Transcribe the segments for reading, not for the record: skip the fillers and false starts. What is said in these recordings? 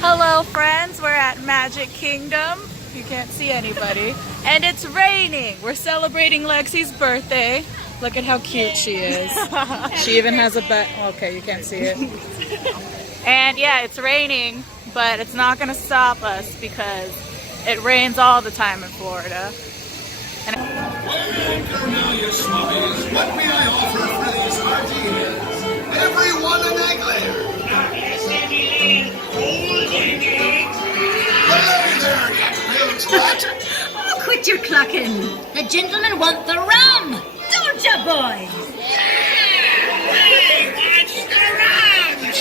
Hello friends, we're at Magic Kingdom. You can't see anybody. And it's raining. We're celebrating Lexi's birthday. Look at how cute she is. She even has a butt. Okay, you can't see it. And yeah, it's raining, but it's not gonna stop us because it rains all the time in Florida. And Welcome now, you snobbies. What may I offer for these hearty ears? Everyone an egg Hey there, you real twat! Oh, quit your clucking. The gentlemen want the rum. Don't ya, boys? Hey, watch the rums!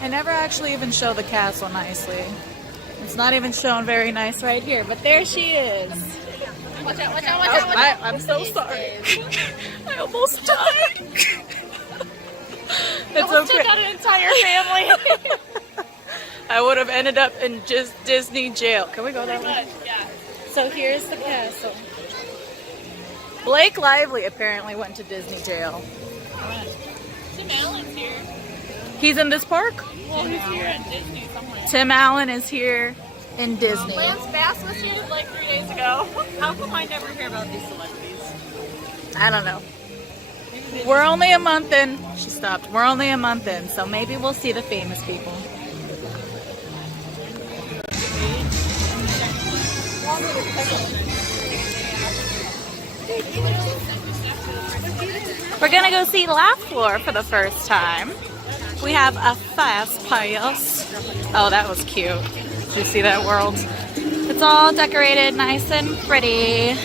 I never actually even show the castle nicely. It's not even shown very nice right here, but there she is. Watch out, watch out, watch out. I'm so sorry. I almost died. It's okay. Took out an entire family. I would have ended up in just Disney jail. Can we go that way? Yeah. So here's the castle. Blake Lively apparently went to Disney jail. Tim Allen's here. He's in this park? Well, he's here at Disney somewhere. Tim Allen is here in Disney. Lance Bass was here like 3 days ago. How come I never hear about these celebrities? I don't know. We're only a month in. She stopped. We're only a month in, so maybe we'll see the famous people. We're gonna go see Laugh Floor for the first time. We have a fast pass. Oh, that was cute. Did you see that, world? It's all decorated nice and pretty.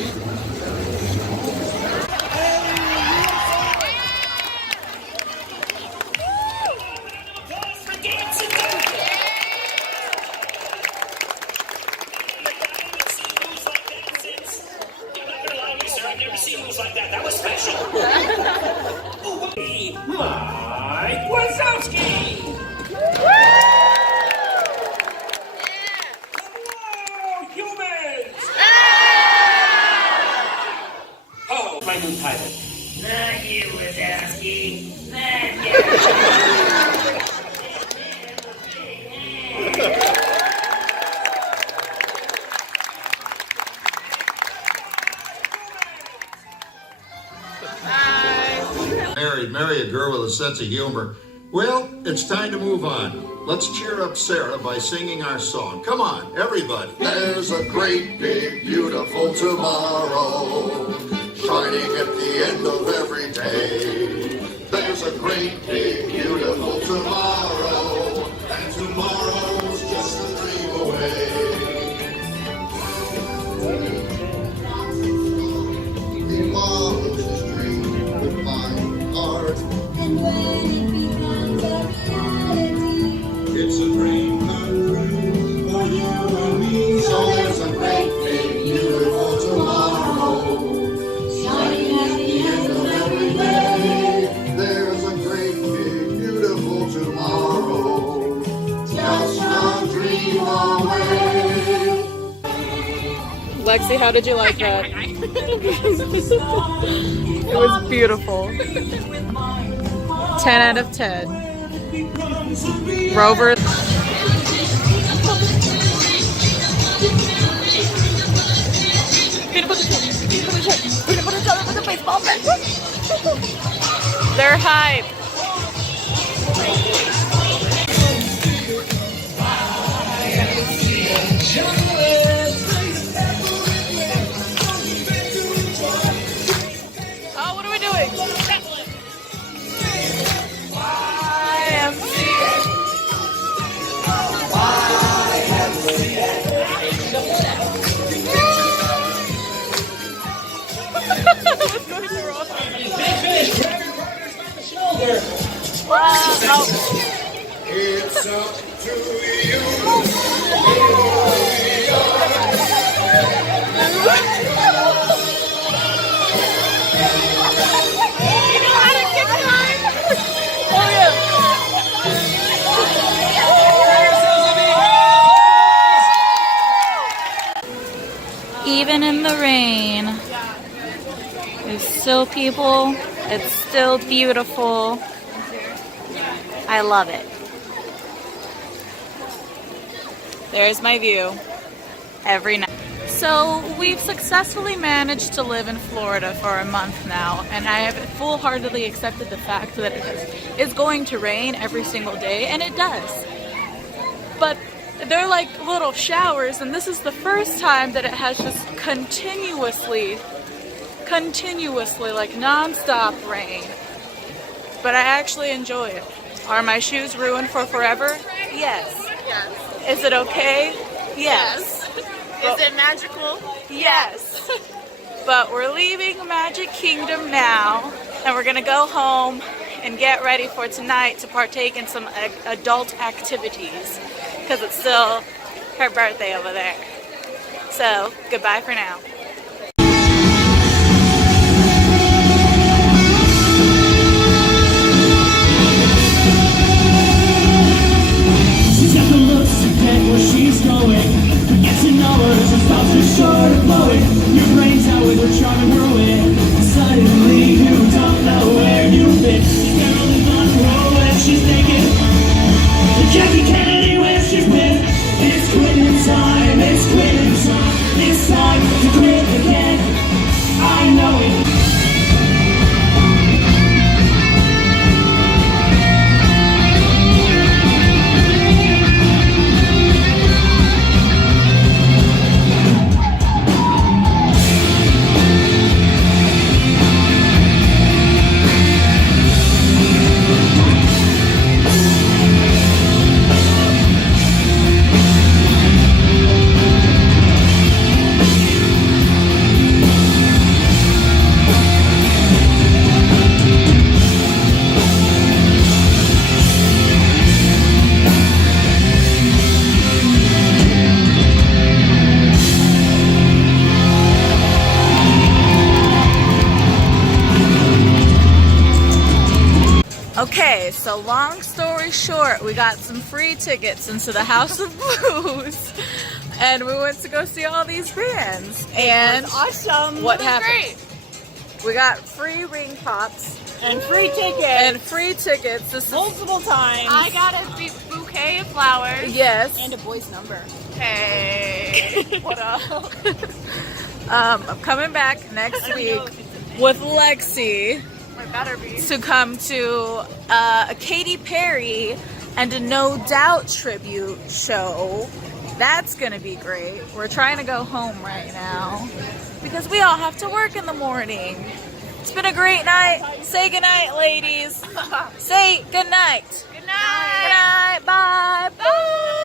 That was special. Mike Wazowski. Hello, humans. Oh, my new title. Not you, Wazowski. Not you. Marry a girl with a sense of humor. Well, it's time to move on. Let's cheer up Sarah by singing our song. Come on, everybody. There's a great, big, beautiful tomorrow, shining at the end of every day. There's a great, big, beautiful tomorrow, and tomorrow's just a dream away. The marvelous dream with my heart. And when it becomes a reality, It's a dream come true for you and me. So there's a great, big, beautiful tomorrow, shining at the end of every day. There's a great, big, beautiful tomorrow, just a dream away. Lexi, how did you like that? It was beautiful. 10 out of 10. Rover. They're hype. Oh, what are we doing? It's up to you. You know how to kick it off? rain. There's still people. It's still beautiful. I love it. There's my view every night. So we've successfully managed to live in Florida for a month now, and I have full-heartedly accepted the fact that it is going to rain every single day, and it does. But they're like little showers, and this is the first time that it has just continuously, like non-stop rain. But I actually enjoy it. Are my shoes ruined for forever? Yes. Yes. Is it okay? Yes. Is it magical? Yes. But we're leaving Magic Kingdom now, and we're gonna go home and get ready for tonight to partake in some adult activities, because it's still her birthday over there. So, goodbye for now. She's got the looks to get where she's going. Forget to know her, she stops her short of blowing. Your brain's out with her charm and her wit. Suddenly you don't know where you've been. She's barreling on roll and she's thinking, Jackie Kennedy, where she's been. It's quitting time, it's quitting time. It's time to quit again. I know it. Okay, so long story short, we got some free tickets into the House of Blues, and we went to go see all these bands. And Awesome. what It was happened? We got free ring pops And free tickets. and free tickets. This is, multiple times. I got a bouquet of flowers. yes. And a boy's number. Hey, what up? I'm coming back next week with Lexi I better be. to come to a Katy Perry and a No Doubt tribute show. That's gonna be great. We're trying to go home right now because we all have to work in the morning. It's been a great night. Say goodnight, ladies. Say goodnight. Good Good night. night. Bye. Bye.